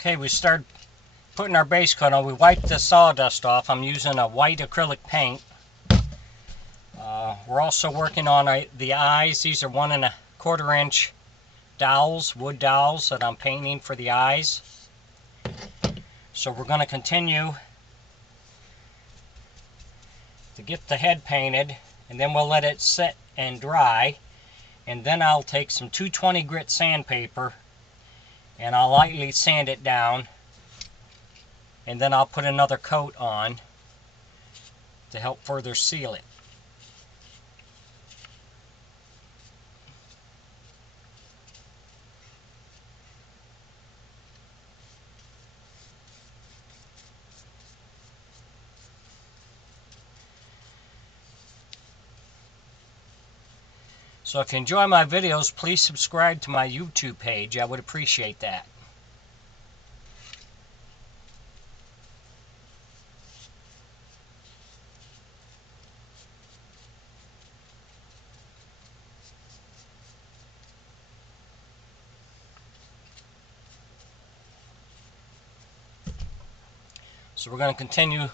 Okay, we started putting our base coat on. We wiped the sawdust off. I'm using a white acrylic paint. We're also working on the eyes. These are 1¼ inch dowels, wood dowels that I'm painting for the eyes. So we're going to continue to get the head painted, and then we'll let it sit and dry, and then I'll take some 220 grit sandpaper and I'll lightly sand it down, and then I'll put another coat on to help further seal it. So if you enjoy my videos, please subscribe to my YouTube page. I would appreciate that. So we're going to continue